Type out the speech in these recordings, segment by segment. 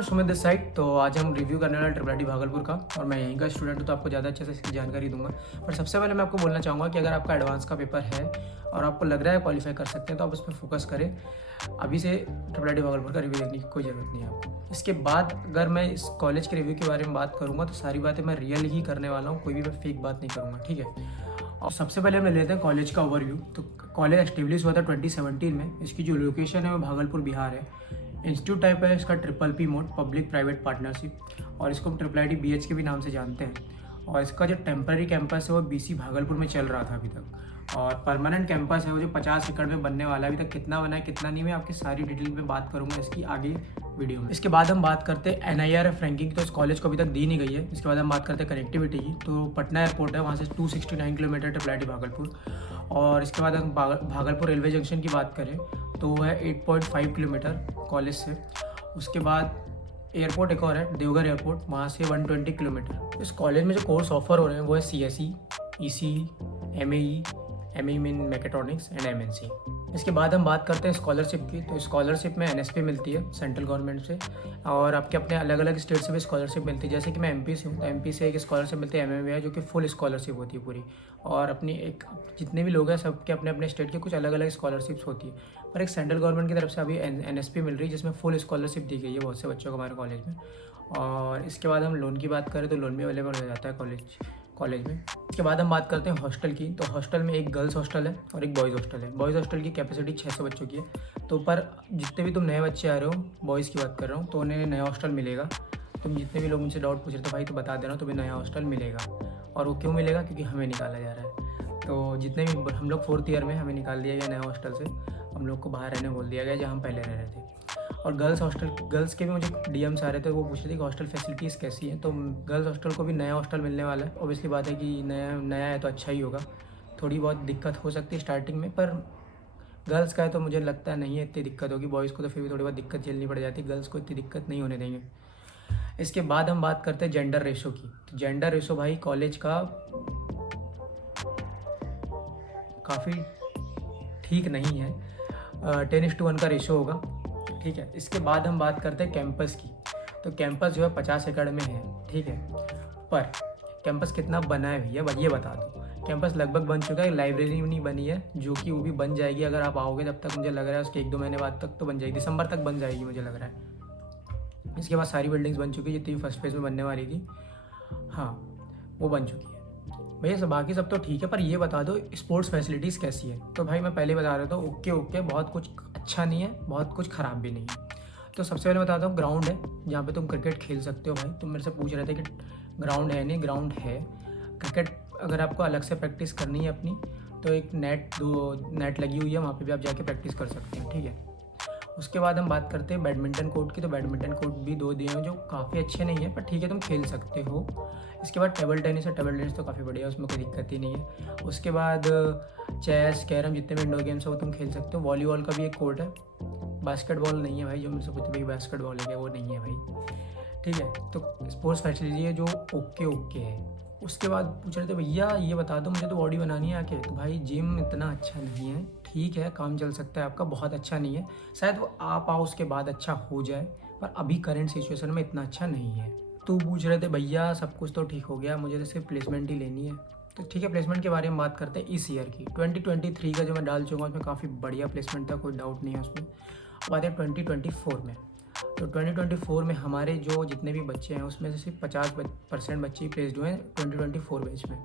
Everyone, Sumit this side. तो आज हम रिव्यू करने वाले ट्रिपल भागलपुर का, और मैं यहीं का स्टूडेंट हूँ तो आपको ज़्यादा अच्छे से इसकी जानकारी दूंगा। पर सबसे पहले मैं आपको बोलना चाहूँगा कि अगर आपका एडवांस का पेपर है और आपको लग रहा है क्वालिफाई कर सकते हैं तो आप उस पर फोकस करें। अभी से ट्रिपल भागलपुर का रिव्यू देखने की कोई ज़रूरत नहीं है आपको। इसके बाद अगर मैं इस कॉलेज के रिव्यू के बारे में बात करूँगा तो सारी बातें मैं रियल ही करने वाला हूँ, कोई भी मैं फेक बात नहीं करूँगा, ठीक है। और सबसे पहले हम लेते हैं कॉलेज का ओवरव्यू। तो कॉलेज एस्टेब्लिश हुआ था 2017 में। इसकी जो लोकेशन है वो भागलपुर बिहार है। इंस्टीट्यूट टाइप है इसका triple mode, public private partnership, और इसको हम ट्रिपल आई BH के भी नाम से जानते हैं। और इसका जो टेम्पररी कैंपस है वो BC भागलपुर में चल रहा था अभी तक, और परमानेंट कैंपस है वो जो 50 एकड़ में बनने वाला है। अभी तक कितना बना है कितना नहीं, मैं आपकी सारी डिटेल में बात करूंगा इसकी आगे वीडियो में। इसके बाद हम बात करते हैं NIRF रैंकिंग। तो इस कॉलेज को अभी तक दी नहीं गई है। इसके बाद हम बात करते हैं कनेक्टिविटी की। तो पटना एयरपोर्ट है, वहाँ से 269 किलोमीटर ट्रिपल आई भागलपुर। और इसके बाद हम भागलपुर रेलवे जंक्शन की बात करें तो वो है 8.5 किलोमीटर कॉलेज से। उसके बाद एयरपोर्ट एक और है, देवघर एयरपोर्ट, वहाँ से 120 किलोमीटर। इस कॉलेज में जो कोर्स ऑफर हो रहे हैं वो है CSE, ECE, MAE mean mechatronics and MNC। इसके बाद हम बात करते हैं स्कॉलरशिप की। तो स्कॉलरशिप में NSP मिलती है सेंट्रल गवर्नमेंट से, और आपके अपने अलग अलग स्टेट से भी स्कॉलरशिप मिलती है। जैसे कि मैं MP से हूँ तो MP से एक स्कॉलरशिप मिलती है MMA, जो कि फुल स्कॉलरशिप होती है पूरी। और अपनी एक जितने भी लोग हैं सबके अपने अपने स्टेट के कुछ अलग अलग स्कॉलरशिप्स होती है। पर एक सेंट्रल गवर्नमेंट की तरफ से अभी NSP मिल रही है जिसमें फुल स्कॉलरशिप दी गई है बहुत से बच्चों को हमारे कॉलेज में। और इसके बाद हम लोन की बात करें तो लोन भी अवेलेबल हो जाता है कॉलेज में। इसके बाद हम बात करते हैं हॉस्टल की। तो हॉस्टल में एक गर्ल्स हॉस्टल है और एक बॉयज़ हॉस्टल है। बॉयज़ हॉस्टल की कैपेसिटी 600 बच्चों की है। तो पर जितने भी तुम नए बच्चे आ रहे हो, बॉयज़ की बात कर रहा हूँ, तो उन्हें नया हॉस्टल मिलेगा। तुम जितने भी लोग मुझसे डाउट पूछ रहे थे भाई तो बता देना, तुम्हें नया हॉस्टल मिलेगा। और वो क्यों मिलेगा? क्योंकि हमें निकाला जा रहा है। तो जितने भी हम लोग 4th ईयर में, हमें निकाल दिया गया नया हॉस्टल से। हम लोग को बाहर रहने बोल दिया गया जहाँ हम पहले रह रहे थे। और गर्ल्स के भी मुझे DMs आ रहे थे, वो पूछ रहे थे कि हॉस्टल फैसिलिटीज़ कैसी हैं। तो गर्ल्स हॉस्टल को भी नया हॉस्टल मिलने वाला है। ऑब्वियसली बात है कि नया है तो अच्छा ही होगा। थोड़ी बहुत दिक्कत हो सकती है स्टार्टिंग में, पर गर्ल्स का है तो मुझे लगता है नहीं है इतनी दिक्कत होगी। बॉयज़ को तो फिर भी थोड़ी बहुत दिक्कत झेलनी पड़ जाती है, गर्ल्स को इतनी दिक्कत नहीं होने देंगे। इसके बाद हम बात करते हैं जेंडर रेशो की। तो जेंडर रेशो भाई कॉलेज का काफ़ी ठीक नहीं है, 10:1 का रेशो होगा, ठीक है। इसके बाद हम बात करते हैं कैंपस की। तो कैंपस जो है 50 एकड़ में है, ठीक है। पर कैंपस कितना बना है भैया ये बता दो। कैंपस लगभग बन चुका है, लाइब्रेरी नहीं बनी है, जो कि वो भी बन जाएगी अगर आप आओगे तब तक। मुझे लग रहा है उसके 1-2 महीने बाद तक तो बन जाएगी, दिसंबर तक बन जाएगी मुझे लग रहा है। इसके बाद सारी बिल्डिंग्स बन चुकी है जितनी भी फर्स्ट फेज में बनने वाली थी, हाँ वो बन चुकी है भैया। सब बाकी सब तो ठीक है, पर ये बता दो स्पोर्ट्स फैसिलिटीज़ कैसी है। तो भाई मैं पहले बता रहा था ओके, बहुत कुछ अच्छा नहीं है, बहुत कुछ ख़राब भी नहीं है। तो सबसे पहले बताता हूँ, ग्राउंड है जहाँ पे तुम क्रिकेट खेल सकते हो। भाई तुम मेरे से पूछ रहे थे कि ग्राउंड है नहीं, ग्राउंड है। क्रिकेट अगर आपको अलग से प्रैक्टिस करनी है अपनी, तो एक दो नेट लगी हुई है, वहाँ पे भी आप जाके प्रैक्टिस कर सकते हैं, ठीक है। उसके बाद हम बात करते हैं बैडमिंटन कोर्ट की। तो बैडमिंटन कोर्ट भी 2 दिए हैं जो काफ़ी अच्छे नहीं है, पर ठीक है तुम खेल सकते हो। इसके बाद टेबल टेनिस है। टेबल टेनिस तो काफ़ी बढ़िया है, उसमें कोई दिक्कत ही नहीं है। उसके बाद चेस, कैरम, जितने भी इंडोर गेम्स है वो तुम खेल सकते हो। वॉलीबॉल का भी एक कोर्ट है। बास्केटबॉल नहीं है भाई, जो मुझसे पूछते भाई बास्केटबॉल है क्या, वो नहीं है भाई, ठीक है। तो स्पोर्ट्स फैसिलिटी है जो ओके है। उसके बाद पूछ रहे थे भैया ये बता दो मुझे तो बॉडी बनानी है आके। तो भाई जिम इतना अच्छा नहीं है, ठीक है काम चल सकता है आपका, बहुत अच्छा नहीं है। शायद वो आप आओ उसके बाद अच्छा हो जाए, पर अभी करंट सिचुएशन में इतना अच्छा नहीं है। तो पूछ रहे थे भैया सब कुछ तो ठीक हो गया, मुझे तो सिर्फ प्लेसमेंट ही लेनी है। तो ठीक है, प्लेसमेंट के बारे में बात करते हैं इस ईयर की। 2023 का जो मैं डाल चुका हूँ उसमें काफ़ी बढ़िया प्लेसमेंट था, कोई डाउट नहीं है उसमें। अब आते हैं 2024 में। तो 2024 में हमारे जो जितने भी बच्चे हैं उसमें से सिर्फ 50% बच्चे ही प्लेस्ड हुए हैं 2024 बैच में।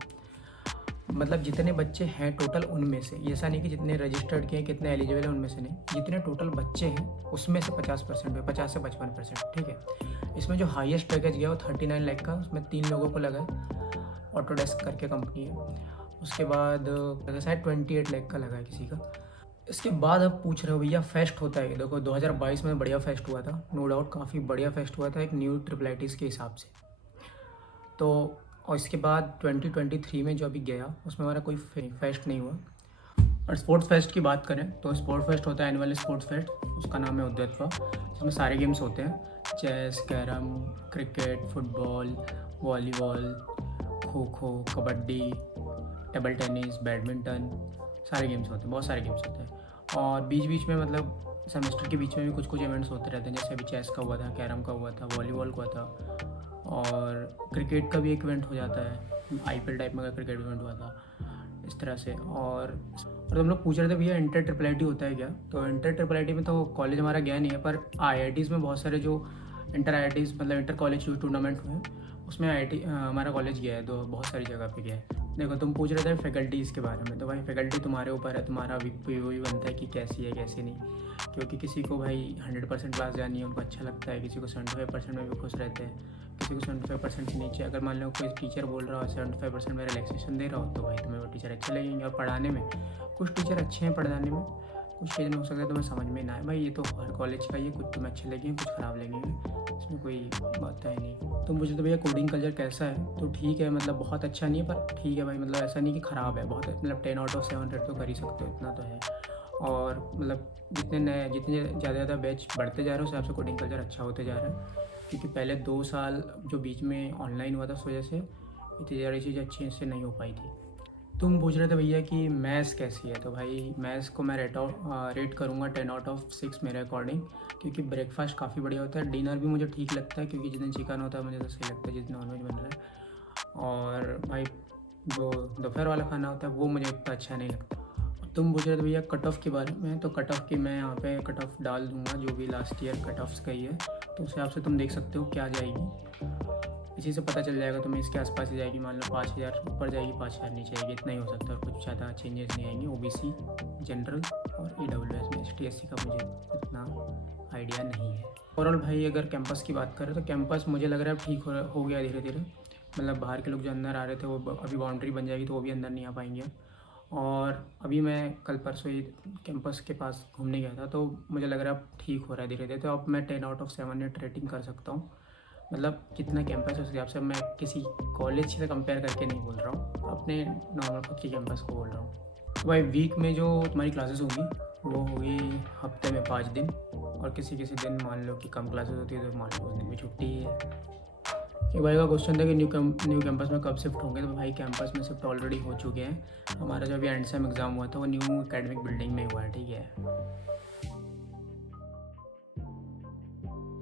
मतलब जितने बच्चे हैं टोटल उनमें से, ऐसा नहीं कि जितने रजिस्टर्ड किए कितने एलिजिबल हैं उनमें से नहीं, जितने टोटल बच्चे हैं उसमें से 50% हुए, 50 से 55%, ठीक है। इसमें जो हाईएस्ट पैकेज गया वो 39 लाख का, उसमें 3 लोगों को लगा है, ऑटोडेस्क करके कंपनी है। उसके बाद शायद 28 लाख का लगा है किसी का। इसके बाद आप पूछ रहे हो भैया फेस्ट होता है। देखो 2022 में बढ़िया फेस्ट हुआ था, नो डाउट काफ़ी बढ़िया फेस्ट हुआ था एक न्यू ट्रिपल आईटीज़ के हिसाब से। तो और इसके बाद 2023 में जो अभी गया उसमें हमारा कोई फेस्ट नहीं हुआ। और स्पोर्ट्स फेस्ट की बात करें तो स्पोर्ट्स फेस्ट होता है एनुअल स्पोर्ट्स फेस्ट, उसका नाम है उद्यत्वा, जिसमें सारे गेम्स होते हैं, chess, carrom, cricket, football, volleyball, kho kho, kabaddi, table tennis, badminton, सारे गेम्स होते हैं, बहुत सारे गेम्स होते हैं। और बीच बीच में मतलब सेमेस्टर के बीच में भी कुछ कुछ इवेंट्स होते रहते हैं, जैसे अभी चेस का हुआ था, कैरम का हुआ था, वॉलीबॉल का हुआ था, और क्रिकेट का भी एक इवेंट हो जाता है, IPL टाइप में का क्रिकेट इवेंट हुआ था इस तरह से। और तुम लोग पूछ रहे थे भैया इंटर ट्रिपल आई टी होता है क्या? तो इंटर ट्रिपल आई टी में तो कॉलेज हमारा गया नहीं है, पर IITs में बहुत सारे जो इंटर IITs मतलब इंटर कॉलेज टूर्नामेंट हुए उसमें IIT हमारा कॉलेज गया है, तो बहुत सारी जगह पे गया है। देखो तुम पूछ रहे थे फैकल्टीज़ के बारे में, तो भाई फैकल्टी तुम्हारे ऊपर है, तुम्हारा भी बनता है कि कैसी है कैसी नहीं, क्योंकि किसी को भाई 100% क्लास जानी है, उनको अच्छा लगता है, किसी को 75% में भी खुश रहते हैं, किसी को 75% के नीचे। अगर मान लो कोई टीचर बोल रहा हो 75% में रिलैक्सेशन दे रहा हो, तो भाई तुम्हें वो टीचर अच्छे लगेंगे। और पढ़ाने में कुछ टीचर अच्छे हैं पढ़ाने में, कुछ चीज़ें हो सकता है तुम्हें समझ में ना आए, भाई ये तो हर कॉलेज का ही है, कुछ तुम्हें अच्छे लगेंगे कुछ ख़राब लगेंगे, इसमें कोई बात है नहीं। तो मुझे तो भैया कोडिंग कल्चर कैसा है, तो ठीक है, मतलब बहुत अच्छा नहीं है पर ठीक है भाई, मतलब ऐसा नहीं कि ख़राब है बहुत, मतलब 10/7 रेट तो कर ही सकते हो, इतना तो है। और मतलब जितने ज़्यादा बैच बढ़ते जा रहे हैं उस हिसाब से कोडिंग कल्चर अच्छा होते जा रहा है, क्योंकि पहले 2 साल जो बीच में ऑनलाइन हुआ था उस वजह से इतनी ज़्यादा चीज़ें अच्छी से नहीं हो पाई थी। तुम पूछ रहे थे भैया कि मैथ्स कैसी है, तो भाई मैथ्स को मैं रेट करूँगा 10/6 मेरे अकॉर्डिंग, क्योंकि ब्रेकफास्ट काफ़ी बढ़िया होता है, डिनर भी मुझे ठीक लगता है, क्योंकि जिस दिन चिकन होता है मुझे तो सही लगता है, जिस दिन नॉनवेज बन रहा है, और भाई जो दोपहर वाला खाना होता है वो मुझे इतना अच्छा नहीं लगता। तुम पूछ रहे थे भैया कट ऑफ के बारे में, तो कट ऑफ की मैं यहाँ पे कट ऑफ डाल दूँगा जो भी लास्ट ईयर कट ऑफ्स का ही है, तो उस हिसाब से तुम देख सकते हो क्या जाएगी, इसी से पता चल जाएगा तुम्हें, इसके आसपास ही जाएगी। मान लो 5,000 ऊपर जाएगी, 5,000 नीचे जाएगी, इतना ही हो सकता है, और कुछ ज़्यादा चेंजेस नहीं आएंगे। OBC जनरल और EWS में ST/SC का मुझे इतना आइडिया नहीं है। ओवरऑल भाई अगर कैंपस की बात करें तो कैंपस मुझे लग रहा है ठीक हो गया धीरे धीरे, मतलब बाहर के लोग जो अंदर आ रहे थे वो अभी बाउंड्री बन जाएगी तो वो भी अंदर नहीं आ पाएंगे। और अभी मैं कल परसों ही कैंपस के पास घूमने गया था, तो मुझे लग रहा है अब ठीक हो रहा है धीरे धीरे, तो अब मैं 10/7 रेटिंग कर सकता हूँ। मतलब कितना कैंपस है उस हिसाब से, मैं किसी कॉलेज से कंपेयर करके नहीं बोल रहा हूँ, अपने नॉर्मल खुद की कैंपस को बोल रहा हूँ। तो भाई वीक में जो तुम्हारी क्लासेस होंगी वो होगी हफ्ते में 5 दिन, और किसी किसी दिन मान लो कि कम क्लासेस होती है तो मान लो उस दिन भी छुट्टी है। एक भाई का क्वेश्चन था कि न्यू कैंपस में कब शिफ्ट होंगे, तो भाई कैंपस में शिफ्ट ऑलरेडी हो चुके हैं। हमारा जो अभी एंड सेम एग्ज़ाम हुआ था वो न्यू एकेडमिक बिल्डिंग में हुआ है, ठीक है।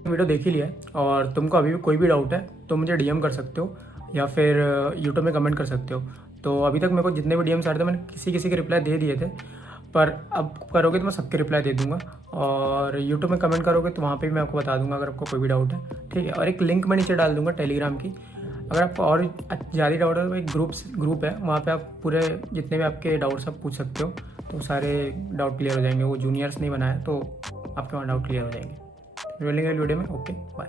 वीडियो देख ही लिया है, और तुमको अभी भी कोई भी डाउट है तो मुझे DM कर सकते हो, या फिर यूट्यूब में कमेंट कर सकते हो। तो अभी तक मेरे को जितने भी DMs आ रहे थे मैंने किसी के रिप्लाई दे दिए थे, पर अब करोगे तो मैं सबके रिप्लाई दे दूंगा, और यूट्यूब में कमेंट करोगे तो वहाँ पे भी मैं आपको बता दूंगा अगर आपको कोई भी डाउट है, ठीक है। और एक लिंक मैं नीचे डाल दूंगा टेलीग्राम की, अगर आपको और ज़्यादा डाउट है तो एक ग्रुप है, वहाँ पे आप पूरे जितने भी आपके डाउट्स आप पूछ सकते हो, तो सारे डाउट क्लियर हो जाएंगे। वो जूनियर्स नहीं बनाया तो आपके वहाँ डाउट क्लियर हो जाएंगे। मिलेंगे वीडियो में, ओके बाय।